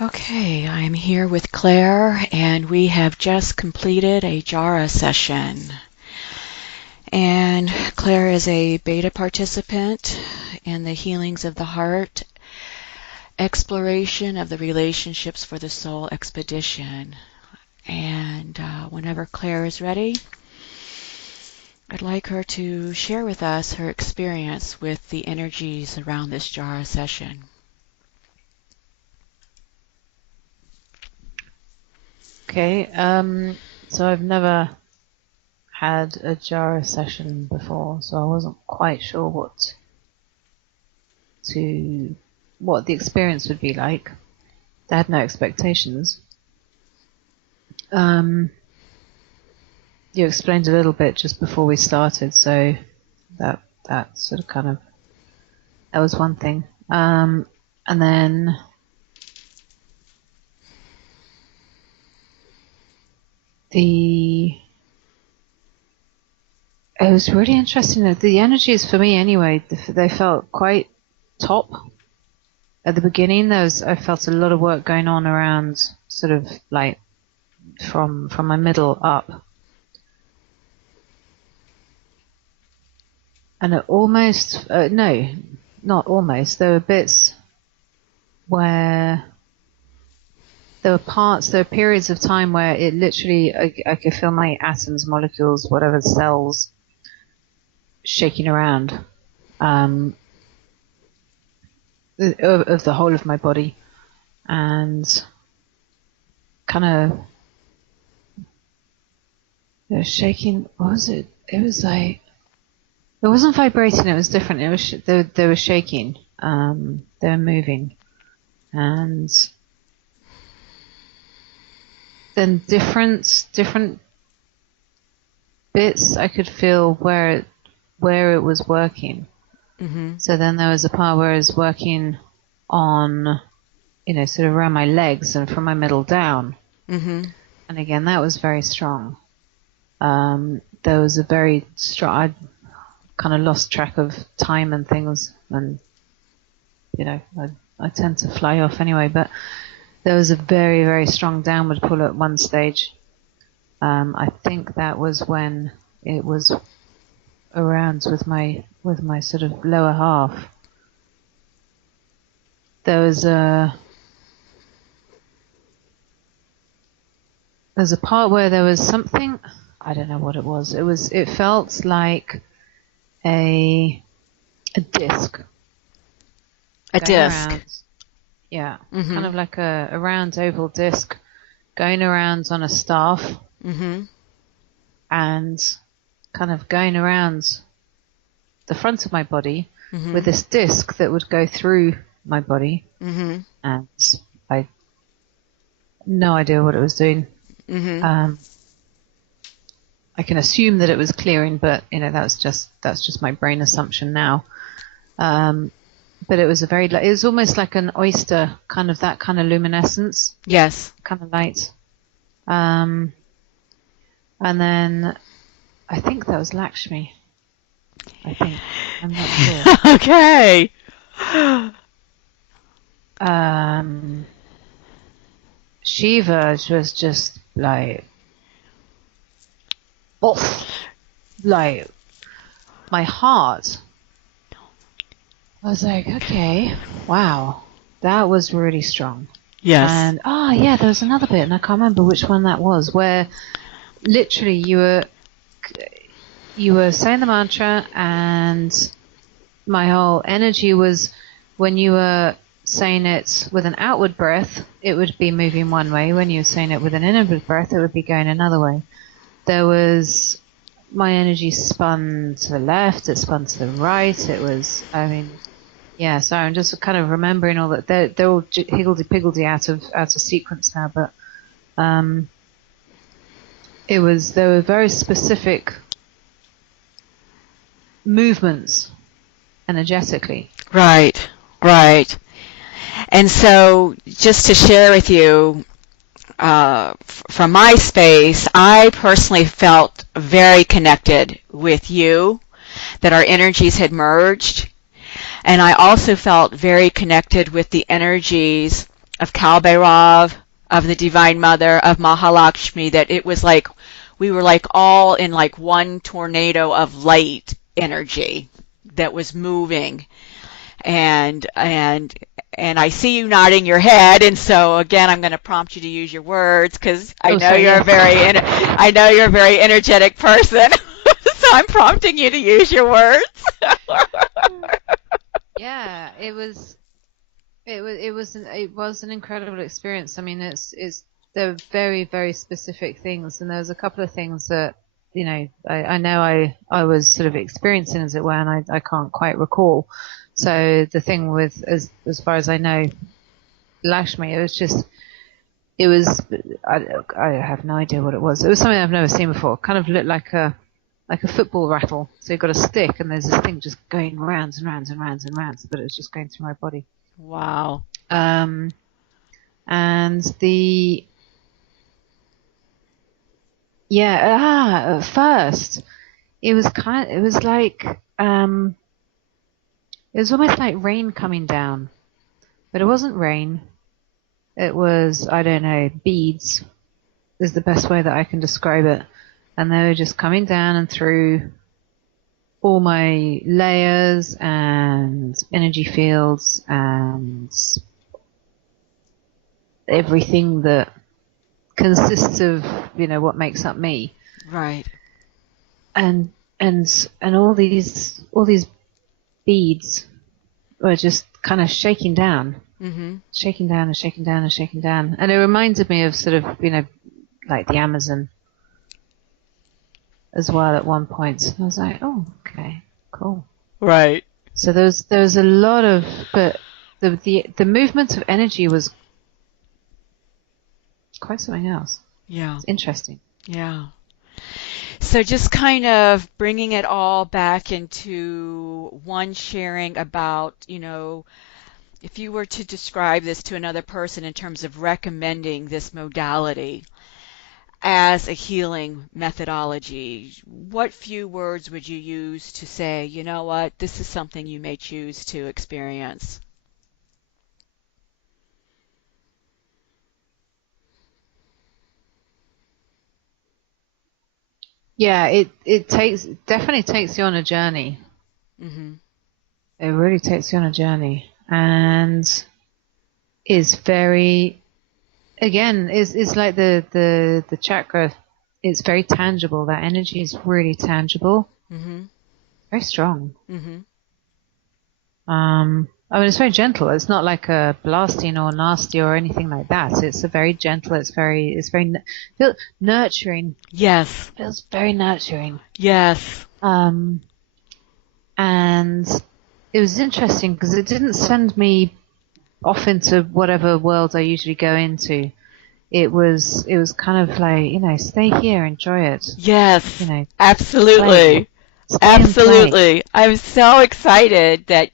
Okay, I'm here with Clare, and we have just completed a Jharra session. And Clare is a beta participant in the Healings of the Heart exploration of the Relationships for the Soul expedition. And whenever Clare is ready, I'd like her to share with us her experience with the energies around this Jharra session. Okay, so I've never had a Jharra session before, so I wasn't quite sure what the experience would be like. I had no expectations. You explained a little bit just before we started, so that sort of that was one thing. And then it was really interesting. The energies for me anyway, they felt quite top. At the beginning, I felt a lot of work going on around sort of like from my middle up. And it almost, no, not almost, there were bits where there were periods of time where it literally, I could feel my atoms, molecules, whatever, cells shaking around of the whole of my body, and kind of shaking. What was it? It was like, it wasn't vibrating, it was different. It was they were shaking, they were moving, and then different bits I could feel where it was working. Mm-hmm. So then there was a part where I was working on, sort of around my legs and from my middle down. Mm-hmm. And again, that was very strong. There was a very strong, I kind of lost track of time and things, and, I tend to fly off anyway, but there was a very, very strong downward pull at one stage. I think that was when it was around with my sort of lower half. There's a part where there was something, I don't know what it was. It felt like a disc. A disc. Around. Yeah, mm-hmm. Kind of like a round oval disc going around on a staff, mm-hmm. and kind of going around the front of my body, mm-hmm. with this disc that would go through my body, mm-hmm. and I had no idea what it was doing. Mm-hmm. I can assume that it was clearing, but that's just my brain assumption now. But it was it was almost like an oyster, kind of that kind of luminescence. Yes. Kind of light. And then I think that was Lakshmi. I'm not sure. Okay. Shiva was just like, like my heart. I was like, okay, wow, that was really strong. Yes. And there was another bit, and I can't remember which one that was, where literally you were saying the mantra, and my whole energy was, when you were saying it with an outward breath, it would be moving one way. When you were saying it with an inward breath, it would be going another way. My energy spun to the left, it spun to the right. It was, so I'm just kind of remembering all that. They're all higgledy-piggledy out of sequence now, but there were very specific movements energetically. Right. And so, just to share with you, from my space, I personally felt very connected with you, that our energies had merged. And I also felt very connected with the energies of Kalbhairav, of the Divine Mother, of Mahalakshmi, that it was like we were like all in like one tornado of light energy that was moving. And I see you nodding your head, and so again I'm going to prompt you to use your words, because I know you're a very energetic person. So I'm prompting you to use your words. Yeah, it was an incredible experience. I mean, they're very, very specific things, and there was a couple of things that, you know, I was sort of experiencing, as it were, and I can't quite recall. So the thing with, as far as I know, Lakshmi, I have no idea what it was. It was something I've never seen before. Kind of looked like a football rattle. So you've got a stick, and there's this thing just going rounds and rounds and rounds and rounds, but it's just going through my body. Wow. And at first it was almost like rain coming down, but it wasn't rain. It was, I don't know, beads is the best way that I can describe it. And they were just coming down and through all my layers and energy fields and everything that consists of, you know, what makes up me. Right. And all these beads were just kind of shaking down. Mm-hmm. Shaking down and shaking down and shaking down. And it reminded me of sort of, you know, like the Amazon as well at one point. I was like, oh, okay, cool. Right. So there was a lot of, but the movement of energy was quite something else. Yeah. It's interesting. Yeah. So just kind of bringing it all back into one sharing about, you know, if you were to describe this to another person in terms of recommending this modality as a healing methodology, what few words would you use to say, you know what, this is something you may choose to experience? Yeah, it definitely takes you on a journey. Mm-hmm. It really takes you on a journey, and is very, again, is like the chakra. It's very tangible. That energy is really tangible. Mm-hmm. Very strong. Mm-hmm. I mean, it's very gentle. It's not like a blasting or nasty or anything like that. It's a very gentle. It's very nurturing. Yes. Feels very nurturing. Yes. And it was interesting because it didn't send me off into whatever world I usually go into. It was kind of like, you know, stay here, enjoy it. Yes. You know, absolutely. Absolutely. I'm so excited that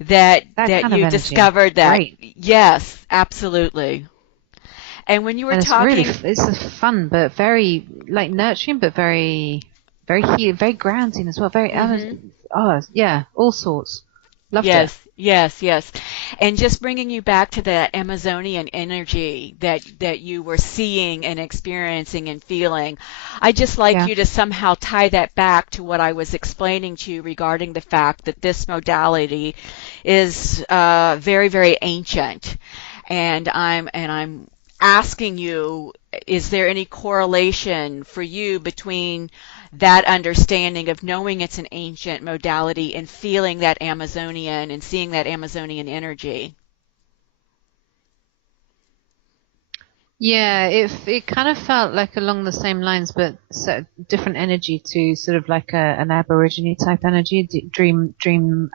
you discovered that. Great. Yes, absolutely. And when you were talking, it's fun, but very like nurturing, but very, very grounding as well. Very, all sorts. Loved it. Yes. And just bringing you back to that Amazonian energy that you were seeing and experiencing and feeling, I'd just like you to somehow tie that back to what I was explaining to you regarding the fact that this modality is very, very ancient. And I'm asking you, is there any correlation for you between that understanding of knowing it's an ancient modality and feeling that Amazonian and seeing that Amazonian energy? Yeah, it kind of felt like along the same lines, but different energy to sort of like an Aborigine type energy, dreamtime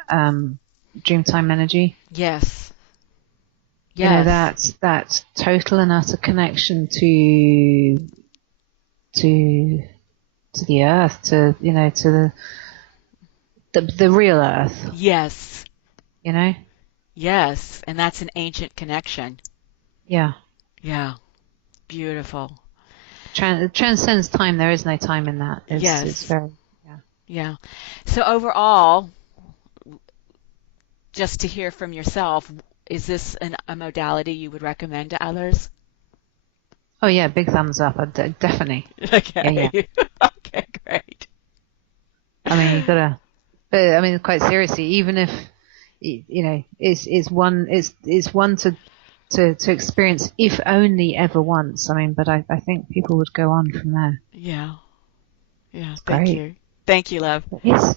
energy. Yes. You know, that total and utter connection to the earth, to, you know, to the real earth. Yes. You know? Yes, and that's an ancient connection. Yeah. Yeah. Beautiful. It transcends time. There is no time in that. It's very, yeah. So overall, just to hear from yourself, is this a modality you would recommend to others? Oh yeah, big thumbs up. Definitely. Okay. Yeah. Okay, great. I mean, you gotta. But I mean, quite seriously, even if it's one to experience, if only ever once. I mean, but I think people would go on from there. Yeah. Yeah. It's Thank great. you. Thank you, love. It is.